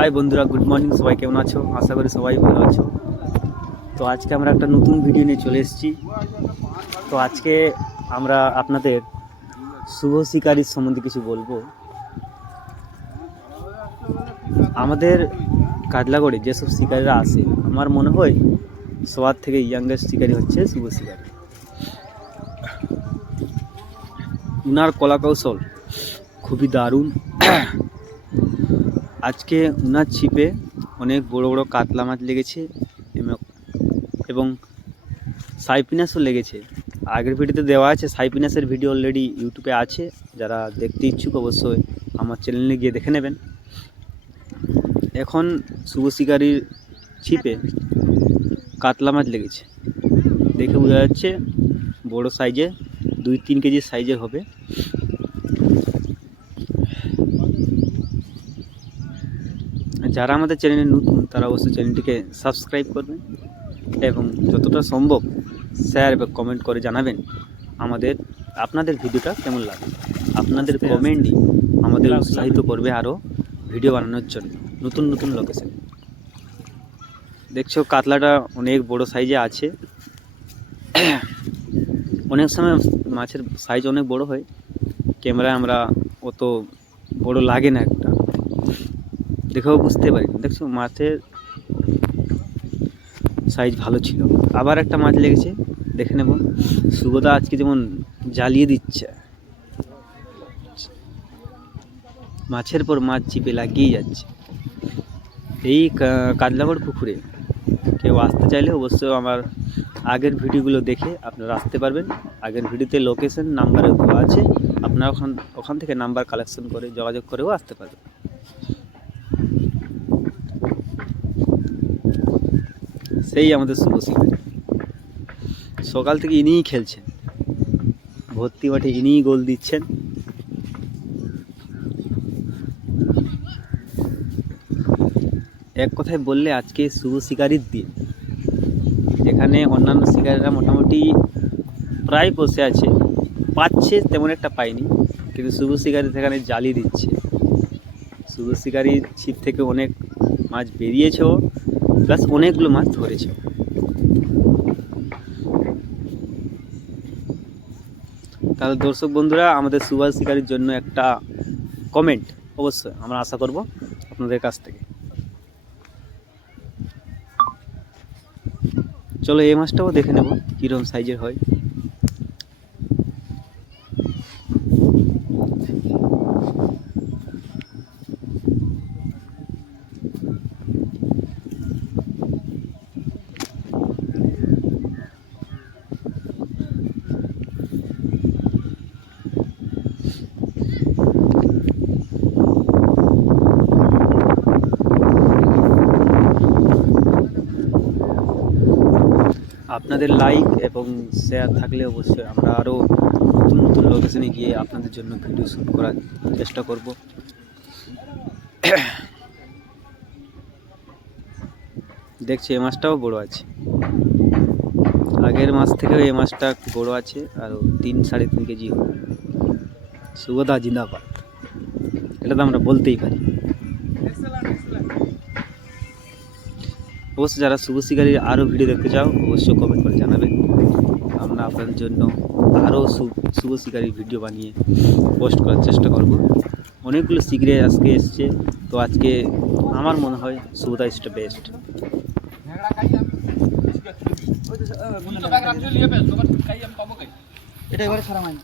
High বন্ধুরা good morning সবাই, কেমন আছো? আশা করি সবাই ভালো আছো। তো আজকে আমরা একটা নতুন ভিডিও নিয়ে চলে এসেছি। তো আজকে আমরা আপনাদের শুভ শিকারীর সম্বন্ধে কিছু বলব। আমাদের কাজলাগড়ে যেসব শিকারীরা আসে, আমার মনে হয় সবার থেকে ইয়াংগেস্ট শিকারী হচ্ছে শুভ শিকারী। উনার কলা কৌশল খুবই দারুণ। আজকে উনার ছিপে অনেক বড় বড় কাতলা মাছ লেগেছে এবং সাইপিনাসও লেগেছে। আগের ভিডিওতে দেওয়া আছে সাইপিনাসের ভিডিও অলরেডি ইউটিউবে আছে। যারা দেখতে ইচ্ছুক অবশ্যই আমার চ্যানেলে গিয়ে দেখে নেবেন। এখন শুভ শিকারির ছিপে কাতলা মাছ লেগেছে। দেখে বোঝা যাচ্ছে বড় সাইজে দুই তিন কেজি সাইজের হবে। যারা আমাদের চ্যানেলে নতুন তারা অবশ্যই চ্যানেলটিকে সাবস্ক্রাইব করবেন এবং যতটা সম্ভব শেয়ার এবং কমেন্ট করে জানাবেন আমাদের আপনাদের ভিডিওটা কেমন লাগে আপনাদের কমেন্টই আমাদের উৎসাহিত করবে আরও ভিডিও বানানোর জন্য নতুন নতুন লোকেশন দেখছ কাতলাটা অনেক বড় সাইজে আছে। অনেক সময় মাছের সাইজ অনেক বড় হয়। ক্যামেরায় আমরা অত বড় লাগে না একটা। দেখেও বুঝতে পারি। দেখছ, মাছের সাইজ ভালো ছিল। আবার একটা মাছ লেগেছে, দেখে নেব। সুগদা আজকে যেমন জ্বালিয়ে দিচ্ছে। মাছের পর মাছ চিপে লাগিয়ে যাচ্ছে। এই কাদলাগড় পুকুরে কেউ আসতে চাইলে অবশ্যই আমার আগের ভিডিওগুলো দেখে আপনারা আসতে পারবেন। আগের ভিডিওতে লোকেশন নাম্বারে দেওয়া আছে। আপনারা ওখান ওখান থেকে নাম্বার কালেকশন করে যোগাযোগ করেও আসতে পারবেন। সেই আমাদের শুভ শিকারী সকাল থেকে ইনিই খেলছেন। ভর্তি মাঠে ইনিই গোল দিচ্ছেন। এক কথায় বললে আজকে শুভ শিকারির দিন। যেখানে অন্যান্য শিকারীরা মোটামুটি প্রায় বসে আছে। পাচ্ছে তেমন একটা পায়নি, কিন্তু শুভ শিকারী সেখানে জালি দিচ্ছে। শুভ শিকারীর ছিপ থেকে অনেক মাছ বেরিয়েছেও। প্লাস অনেকগুলো মাছ ধরেছে। তাহলে দর্শক বন্ধুরা, আমাদের সুভাষ শিকারীর জন্য একটা কমেন্ট অবশ্যই আমরা আশা করব আপনাদের কাছ থেকে। চলো এই মাছটাও দেখে নেব কীরকম সাইজের হয়। আপনাদের লাইক এবং শেয়ার থাকলে অবশ্যই আমরা আরও নতুন নতুন লোকেশনে গিয়ে আপনাদের জন্য ভিডিও শ্যুট করার চেষ্টা করব। দেখছি এই মাছটাও বড় আছে। আগের মাছ থেকেও এই মাছটা বড় আছে, আর তিন সাড়ে তিন কেজি হবে। সুগদা জিন্দাবাদ। এটা তো আমরা বলতেই পারি। অবশ্যই যারা শুভ শিকারীর আরও ভিডিও দেখতে চাও, অবশ্যই কমেন্ট করে জানাবেন আমরা আপনাদের জন্য আরও শুভ শিকারীর ভিডিও বানিয়ে পোস্ট করার চেষ্টা করব। অনেকগুলো শিগগিরই আজকে এসছে, তো আজকে আমার মনে হয় শুভদা ইজ দ্য বেস্ট এটা এবারে মাইন।